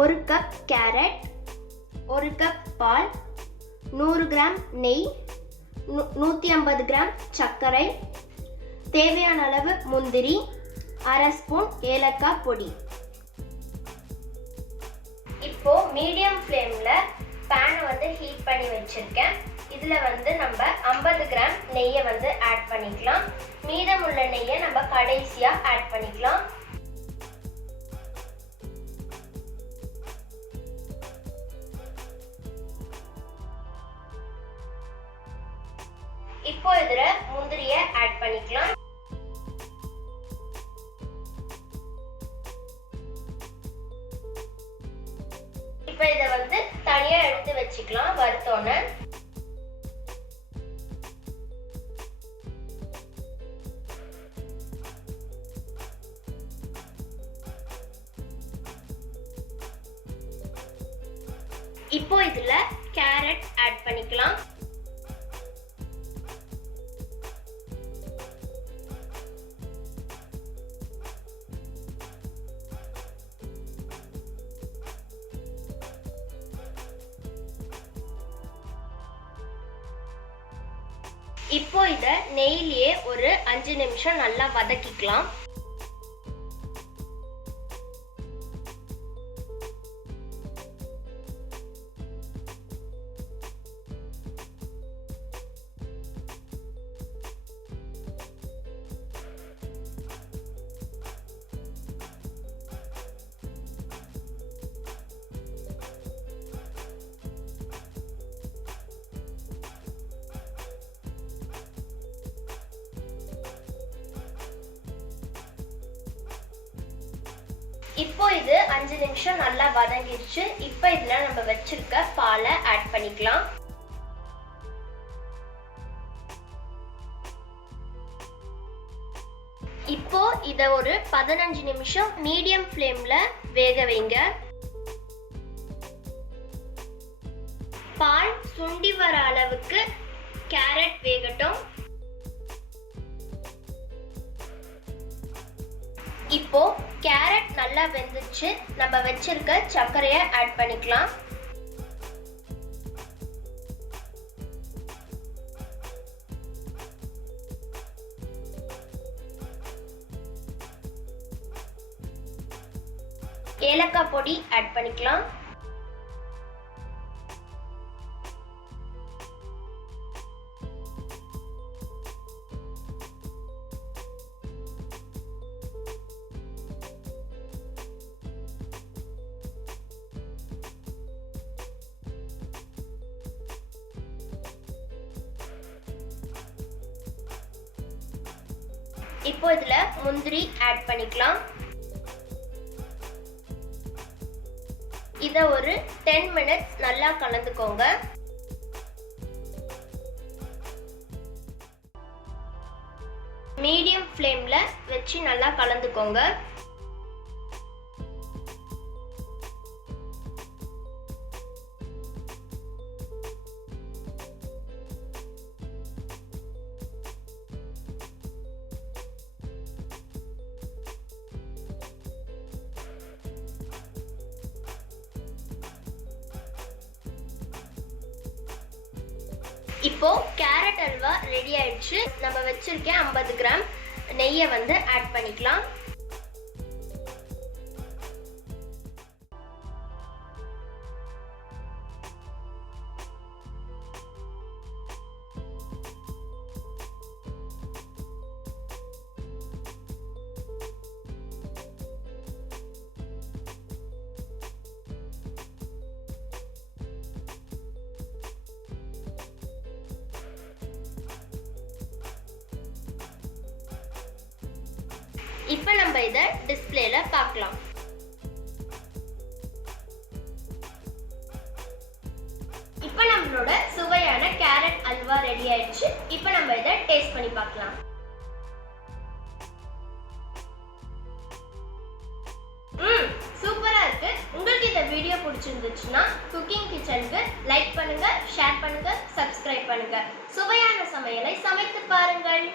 1 cup carrot, 1 cup பால், 100 gram நெய், 150 gram சர்க்கரை, தேவையான அளவு முந்திரி, அரை ஸ்பூன் ஏலக்காய் பொடி. இப்போ மீடியம் ஃப்ளேம்ல பேனை வந்து ஹீட் பண்ணி வச்சிருக்கேன். இதுல வந்து நம்ம 50 கிராம் நெய்யை வந்து ஆட் பண்ணிக்கலாம். மீதமுள்ள நெய்யை நம்ம கடைசியா ஆட் பண்ணிக்கலாம். இப்போ இதுல முந்திரியை ஆட் பண்ணிக்கலாம். இப்போ இதை வந்து தனியா எடுத்து வச்சுக்கலாம். வறுத்தோன்னு இப்போ இதுல கேரட் ஆட் பண்ணிக்கலாம். இப்போ இத நெய்யிலேயே ஒரு 5 நிமிஷம் நல்லா வதக்கிக்கலாம். இப்போ இது 5 நிமிஷம் நல்லா வதங்கிடுச்சு. இப்போ இதுல நம்ம வச்சிருக்க பாலை ஆட் பண்ணிக்கலாம். இப்போ இத ஒரு 15 நிமிஷம் மீடியம் ஃப்ளேம்ல வேக வைங்க. பால் சுண்டி வர அளவுக்கு கேரட் வேகட்டும். இப்போ கேரட் நல்லா வெந்துச்சு. நம்ம வச்சிருக்க சர்க்கரையை ஆட் பண்ணிக்கலாம். ஏலக்காய் பொடி ஆட் பண்ணிக்கலாம். இப்போ இதுல முந்திரி ஆட் பண்ணிக்கலாம். இத ஒரு 10 மினிட்ஸ் நல்லா கலந்துக்கோங்க. மீடியம் ஃப்ளேம்ல வச்சு நல்லா கலந்துக்கோங்க. இப்போ கேரட் அல்வா ரெடி ஆயிடுச்சு. நம்ம வச்சிருக்க 50 கிராம் நெய்யை வந்து ஆட் பண்ணிக்கலாம். இப்போ நம்ம இத டிஸ்ப்ளேல பார்க்கலாம். இப்போ நம்மளோட சுவையான கேரட் அல்வா ரெடி ஆயிடுச்சு. இப்போ நம்ம இத டேஸ்ட் பண்ணி பார்க்கலாம். சூப்பரா இருக்கு. உங்களுக்கு இந்த வீடியோ பிடிச்சிருந்துச்சுன்னா குக்கிங் கிச்சனுக்கு லைக் பண்ணுங்க, ஷேர் பண்ணுங்க, சப்ஸ்கிரைப் பண்ணுங்க. சுவையான சமையலை சமைத்து பாருங்கள்.